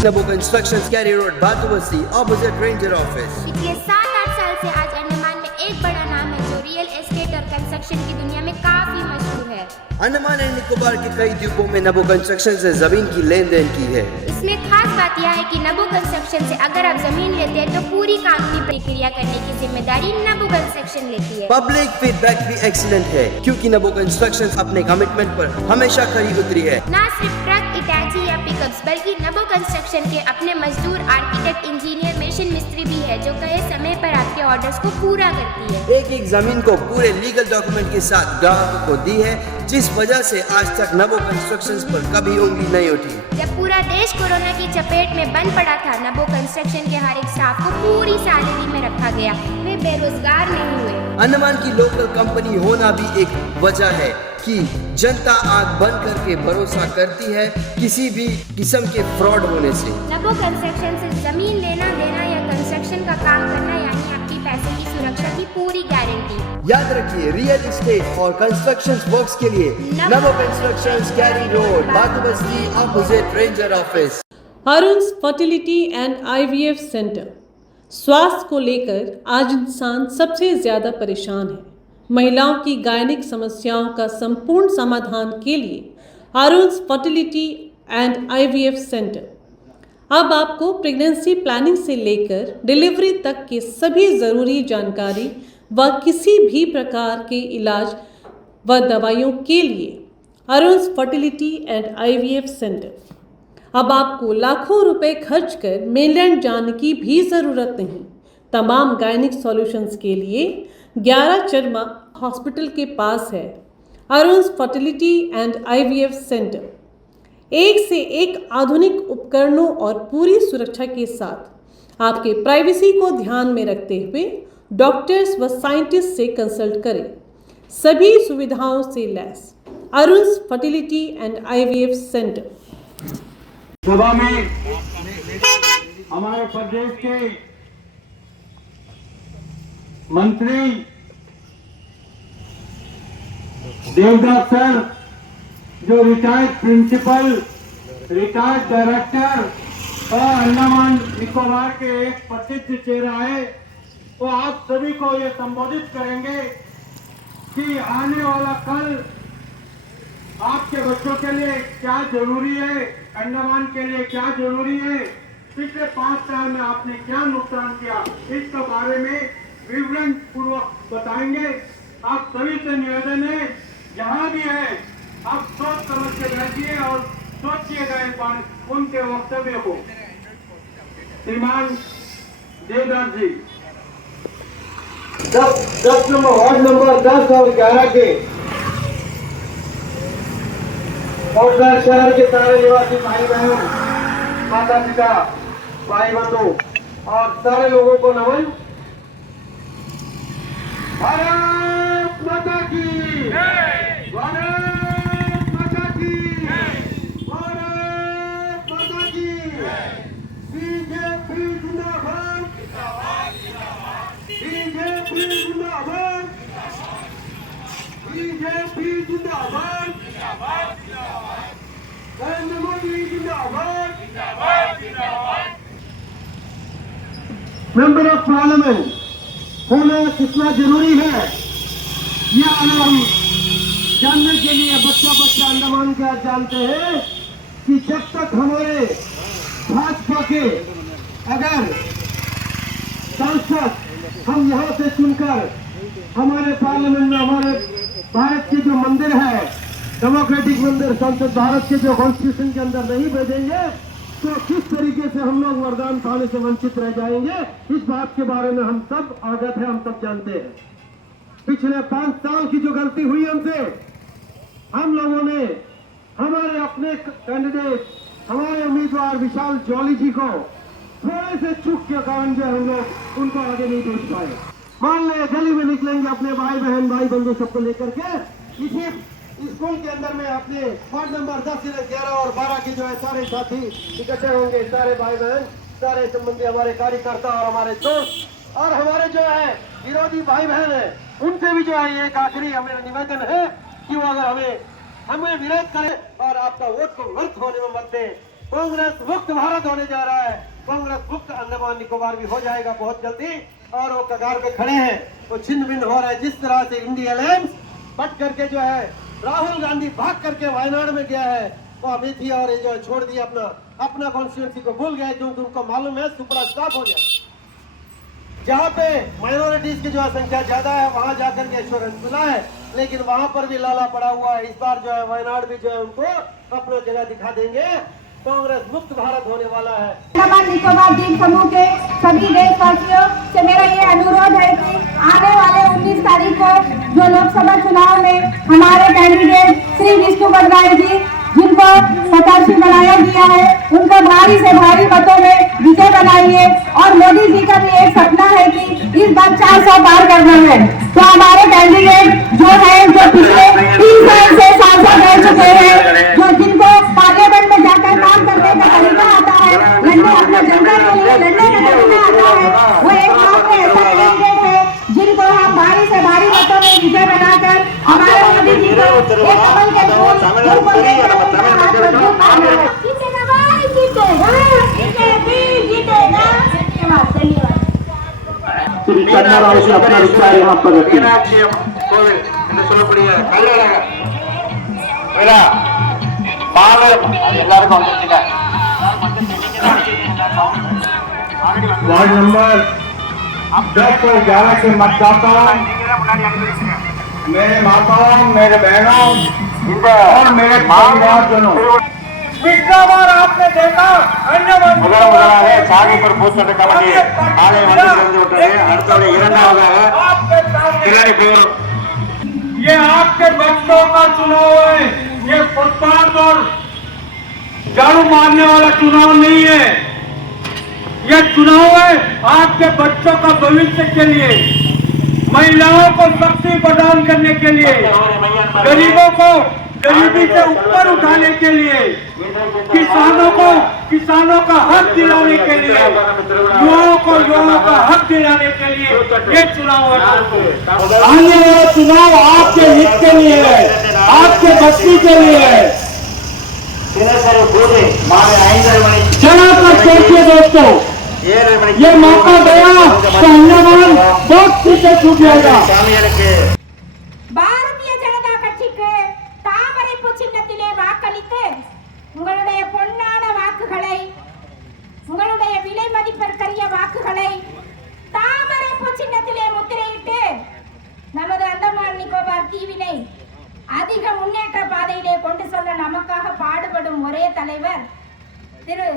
नबो constructions कैरी road बातुबस्ती opposite ranger office. पिछले 7-8 साल से आज अंडमान में एक बड़ा नाम है जो रियल एस्टेट और कंस्ट्रक्शन की दुनिया में काफी मशहूर है। अंडमान एंड निकोबार के कई द्वीपों में नबो कंस्ट्रक्शन से जमीन की लेन देन की है। इसमें खास बात यह है कि नबो कंस्ट्रक्शन से अगर आप जमीन लेते हैं तो पूरी कानूनी प्रक्रिया करने की जिम्मेदारी नबो कंस्ट्रक्शन लेती है। पब्लिक फीडबैक भी एक्सीलेंट है क्योंकि नबो कंस्ट्रक्शन अपने कमिटमेंट पर हमेशा खरी उतरी है। न सिर्फ ट्रक, इटाची या पिकअप्स बल्कि नबो कंस्ट्रक्शन के अपने मजदूर, आर्किटेक्ट, इंजीनियर, मशीन मिस्त्री भी है जो कहे समय पर आपके ऑर्डर्स को पूरा करती है। एक एक जमीन को पूरे लीगल डॉक्यूमेंट के साथ ग्राहकों को दी है, जिस वजह से आज तक नबो कंस्ट्रक्शंस पर कभी उंगली नहीं उठी। जब पूरा देश कोरोना की चपेट में बंद पड़ा था, नबो कंस्ट्रक्शन के हर एक स्टाफ को पूरी सैलरी में रखा गया। वे बेरोजगार नहीं हुए। अंडमान की लोकल कंपनी होना भी एक वजह है कि जनता आंख बंद करके भरोसा करती है किसी भी किस्म के फ्रॉड होने से। नबो कंस्ट्रक्शन से जमीन लेना देना या कंस्ट्रक्शन का काम करना यानी आपकी पैसे की सुरक्षा की पूरी गारंटी। याद रखिए, रियल एस्टेट और कंस्ट्रक्शन वर्क्स के लिए नबो कंस्ट्रक्शंस कैरी रोड बातुबस्ती opposite ranger office. Arun's fertility and IVF centre. स्वास्थ्य को लेकर आज इंसान सबसे ज़्यादा परेशान है। महिलाओं की गायनिक समस्याओं का संपूर्ण समाधान के लिए अरुण्स फर्टिलिटी एंड आईवीएफ सेंटर अब आपको प्रेगनेंसी प्लानिंग से लेकर डिलीवरी तक की सभी ज़रूरी जानकारी व किसी भी प्रकार के इलाज व दवाइयों के लिए अरुण्स फर्टिलिटी एंड आईवीएफ सेंटर। अब आपको लाखों रुपए खर्च कर मेनलैंड जाने की भी ज़रूरत नहीं। तमाम गायनिक सॉल्यूशंस के लिए 11 चरमा हॉस्पिटल के पास है अरुण्स फर्टिलिटी एंड आईवीएफ सेंटर। एक से एक आधुनिक उपकरणों और पूरी सुरक्षा के साथ आपके प्राइवेसी को ध्यान में रखते हुए डॉक्टर्स व साइंटिस्ट से कंसल्ट करें। सभी सुविधाओं से lace अरुण्स fertility and IVF centre. सभा में हमारे प्रदेश के मंत्री देवदास सर, जो रिटायर्ड प्रिंसिपल, रिटायर्ड डायरेक्टर और अंडमान निकोबार के एक प्रसिद्ध चेहरा है, वो आप सभी को ये संबोधित करेंगे कि आने वाला कल आपके बच्चों के लिए क्या जरूरी है, अंडमान के लिए क्या जरूरी है, पिछले 5 साल में आपने क्या नुकसान किया, इसके बारे में विवरण पूर्वक बताएंगे। आप सभी से निवेदन है, जहां भी है आप सोच समझ के बैठिए और सोचिएगा एक बार उनके वक्तव्य को। श्रीमान देवदास जी, 10 नंबर वार्ड नंबर 10 और 11 के और शहर के सारे निवासी भाई बहन, माता पिता, भाई बंधु और सारे लोगों को नमन। भारत माता की जय, भारत माता की जय, भारत माता की जय। बीजेपी जिंदाबाद, बीजेपी जिंदाबाद, बीजेपी जिंदाबाद, नरेंद्र मोदी जिंदाबाद, मेंबर ऑफ पार्लियामेंट होना कितना जरूरी है, यह हम जानने के लिए बच्चा अंडमान के आज जानते हैं कि जब तक हमारे भाजपा के अगर सांसद हम यहाँ से चुनकर हमारे पार्लियामेंट में हमारे भारत के जो मंदिर है, डेमोक्रेटिक मंदिर, संसद भारत के जो कॉन्स्टिट्यूशन के अंदर नहीं भेजेंगे तो किस तरीके से हम लोग वरदान पाने से वंचित रह जाएंगे, इस बात के बारे में हम सब अवगत है, हम सब जानते हैं। पिछले 5 साल की जो गलती हुई हमसे, हम लोगों ने हमारे अपने कैंडिडेट, हमारे उम्मीदवार विशाल जॉली जी को थोड़े से चूक के कारण जो हम लोग उनको आगे नहीं भेज पाए। मान ले गली में निकलेंगे अपने भाई बहन, भाई बंधु सबको लेकर के, इसी स्कूल के अंदर में अपने वार्ड नंबर 10, 11 और 12 के जो है सारे साथी इकट्ठे होंगे, सारे भाई बहन, सारे संबंधी, हमारे कार्यकर्ता और हमारे दोस्त और हमारे जो है विरोधी भाई बहन है, उनसे भी जो है एक आखिरी हमें निवेदन है कि वो अगर हमें विरोध करें और आपका वोट को व्यर्थ होने में मत दें, कांग्रेस मुक्त भारत होने जा रहा है। कांग्रेस मुक्त अंडमान निकोबार भी हो जाएगा बहुत जल्दी, और वो कगार पे खड़े हैं, वो छिन्न भिन्न हो रहा है। जिस तरह से इंडिया अलायंस बट करके जो है राहुल गांधी भाग करके वायनाड में गया है, वो अमेठी और ये जो छोड़ दिया अपना कॉन्स्टिट्यूंसी को भूल गए, क्योंकि उनको मालूम है सुपड़ा स्टॉप हो गया। जहाँ पे माइनॉरिटीज की जो संख्या ज्यादा है वहां जाकर के एश्योरेंस मिला है, लेकिन वहां पर भी लाला पड़ा हुआ है। इस बार जो है वायनाड भी जो है उनको अपना जगह दिखा देंगे। कांग्रेस मुक्त भारत होने वाला है। अंडमान निकोबार द्वीप समूह के सभी देशवासियों से मेरा ये अनुरोध है कि आने वाले 19 तारीख को जो लोकसभा चुनाव में हमारे कैंडिडेट श्री विष्णुपद राय जी, जिनको प्रत्याशी बनाया गया है, उनको भारी से भारी मतों में विजय बनाइए। और मोदी जी का भी एक सपना है कि इस बार 400 पार करना है। तो हमारे कैंडिडेट जो है, जो पिछले 3 साल से सांसद रह चुके हैं, जो जिनको पार्लियामेंट में जाकर काम करने का तरीका आता है, लड़ने अपने जनता के लिए लड़ने का तरीका आता है, वो एक मात्र ऐसा कैंडिडेट है जिनको हम भारी से भारी मतों में विजय बनाकर हमारे मोदी जी को एक कमल के फूल को लेकर हाथ मजबूत करना है। जीतेगा भाई, जीतेगा, जीतेगा। धन्यवाद, धन्यवाद। श्री कन्नाराव से अपना विचार यहाँ पर रखें। वार्ड नंबर 10 और 11 से मतदाता, मेरे माताओं, मेरे बहनों और मेरे परिवारजनों, पिछला बार आपने देखा ये आपके बच्चों का चुनाव है। ये फुटपाथ और झाड़ू मारने वाला चुनाव नहीं है। ये चुनाव है आपके बच्चों का भविष्य के लिए, महिलाओं को शक्ति प्रदान करने के लिए, गरीबों को गरीबी से ऊपर उठाने के लिए, किसानों का हक दिलाने के लिए, युवाओं का हक दिलाने के लिए ये चुनाव है। आने वाला चुनाव आपके हित के लिए है, आपके बस्ती के लिए है। जरा पर सोचिए दोस्तों, ये मौका गया तो अंडमान बहुत पीछे छूट जाएगा। பாரதிய ஜனதா கட்சிக்கு தாமரை பூ சின்னத்திலே வாக்களித்து உங்களுடைய பொன்னான வாக்குகளை, உங்களுடைய விலை மதிப்பிற்குரிய வாக்குகளை தாமரை பூ சின்னத்திலே முத்திரையிட்டு நமது அந்தமான் நிக்கோபார் தீவினை அதிக முன்னேற்ற பாதையிலே கொண்டு செல்ல நமக்காக பாடுபடும் ஒரே தலைவர் திரு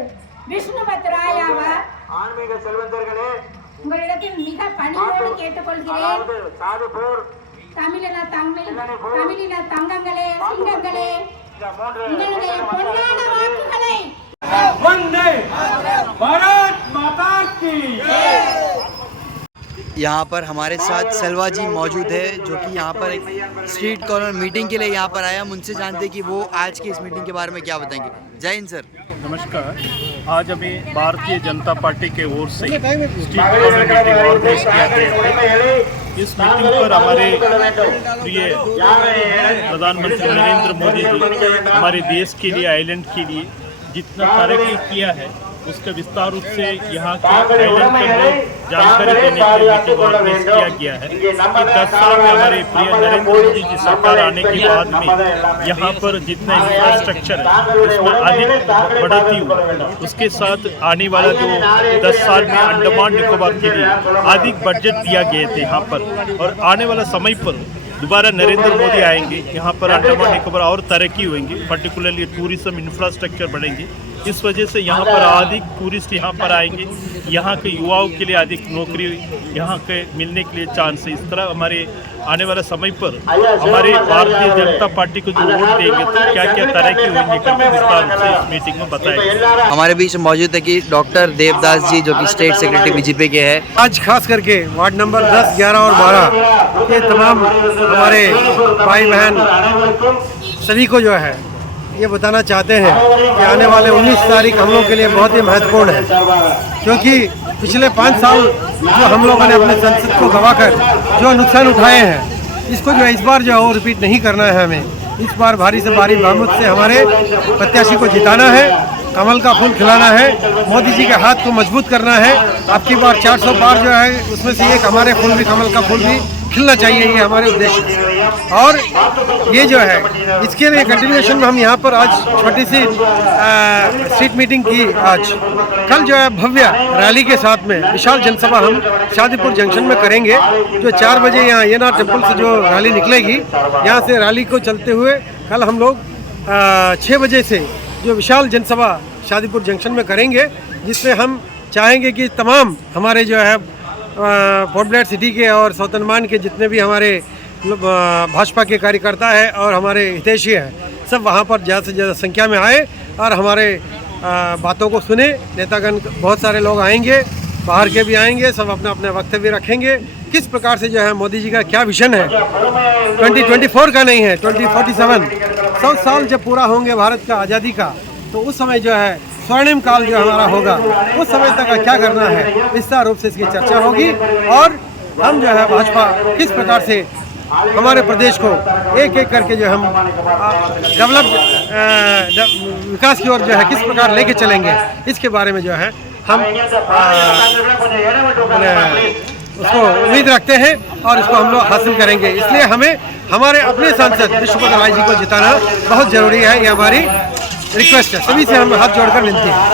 விஷ்ணுபத் ராய் ஆவார். ஆன்மீக செல்வந்தர்களே, உங்களிடத்தில் மிக பணிவோடு கேட்டுக்கொள்கிறேன். தமிழின தங்கங்களே, சிங்கங்களே, உங்களுடைய பொன்னான வாக்குகளை वंदे भारत माता की। यहाँ पर हमारे साथ सलवा जी मौजूद है, जो कि यहाँ पर एक स्ट्रीट कॉर्नर मीटिंग के लिए यहाँ पर आया। हम उनसे जानते कि वो आज की इस मीटिंग के बारे में क्या बताएंगे। जय हिंद सर। नमस्कार। आज हमें भारतीय जनता पार्टी के ओर से स्ट्रीट कॉर्नर मीटिंग ऑर्गेनाइज किया गया। इस मीटिंग पर हमारे प्रिय प्रधानमंत्री नरेंद्र मोदी जी हमारे देश के लिए, आइलैंड के लिए जितना तरक्की किया है उसका विस्तार रूप से यहाँ के आइलैंड के लोग जानकारी देने के लिए मीटिंग ऑर्गेनाइज किया गया है। कि 10 साल में हमारे प्रिय नरेंद्र मोदी जी सरकार आने के बाद में यहाँ पर जितना इंफ्रास्ट्रक्चर है उसमें अधिक बढ़ोतरी हुई। उसके साथ आने वाला जो 10 साल में अंडमान निकोबार के लिए अधिक बजट दिया गए थे यहाँ पर, और आने वाला समय पर दोबारा नरेंद्र मोदी आएंगे यहाँ पर अंडमान निकोबार और तरक्की होंगे, पर्टिकुलरली टूरिज्म इंफ्रास्ट्रक्चर बढ़ेंगे। इस वजह से यहाँ पर अधिक टूरिस्ट यहाँ पर आएंगे, यहाँ के युवाओं के लिए अधिक नौकरी यहाँ के मिलने के लिए चांस है। इस तरह हमारे आने वाला समय पर हमारे भारतीय जनता पार्टी को जो वोट देंगे तो क्या क्या तरक्की होंगे करके विस्तार से इस मीटिंग में बताएंगे। हमारे बीच मौजूद है कि डॉक्टर देवदास जी, जो कि स्टेट सेक्रेटरी बीजेपी के हैं। आज खास करके वार्ड नंबर 10, 11 और 12 के तमाम हमारे भाई बहन सभी को जो है ये बताना चाहते हैं कि आने वाले 19 तारीख हम लोग के लिए बहुत ही महत्वपूर्ण है, क्योंकि पिछले 5 साल जो हम लोगों ने अपने संसद को गंवाकर जो नुकसान उठाए हैं, इसको जो है इस बार जो है वो रिपीट नहीं करना है। हमें इस बार भारी से भारी बहुमत से हमारे प्रत्याशी को जिताना है। कमल का फूल खिलाना है, मोदी जी के हाथ को मजबूत करना है। अब की बार 400 पार जो है उसमें से एक हमारे फूल भी, कमल का फूल भी खिलना चाहिए, ये हमारे उद्देश्य है। और ये जो है इसके लिए कंटिन्यूएशन में हम यहाँ पर आज छोटी सी स्ट्रीट मीटिंग की। आज कल जो है भव्य रैली के साथ में विशाल जनसभा हम शादीपुर जंक्शन में करेंगे। जो 4 बजे यहाँ येना टेम्पल से जो रैली निकलेगी, यहाँ से रैली को चलते हुए कल हम लोग 6 बजे से जो विशाल जनसभा शादीपुर जंक्शन में करेंगे, जिसमें हम चाहेंगे कि तमाम हमारे जो है पोर्ट ब्लेयर सिटी के और साउथ अंडमान के जितने भी हमारे भाजपा के कार्यकर्ता हैं और हमारे हितैषी हैं, सब वहाँ पर ज़्यादा से ज़्यादा संख्या में आए और हमारे बातों को सुने। नेतागण बहुत सारे लोग आएंगे, बाहर के भी आएंगे, सब अपना अपना वक्तव्य रखेंगे। किस प्रकार से जो है मोदी जी का क्या विजन है, 2024 का नहीं है, 2047 100 साल जब पूरा होंगे भारत का आज़ादी का, तो उस समय जो है स्वर्णिम काल जो हमारा होगा, उस समय तक का क्या करना है, विस्तार रूप से इसकी चर्चा होगी। और हम जो है भाजपा किस प्रकार से हमारे प्रदेश को एक एक करके जो हम डेवलप विकास की ओर जो है किस प्रकार लेके चलेंगे, इसके बारे में जो है हम उसको उम्मीद रखते हैं और इसको हम लोग हासिल करेंगे। इसलिए हमें हमारे अपने सांसद विष्णुपद राय जी को जिताना बहुत ज़रूरी है, ये हमारी रिक्वेस्ट है। सभी से हम हाथ जोड़कर विनती है।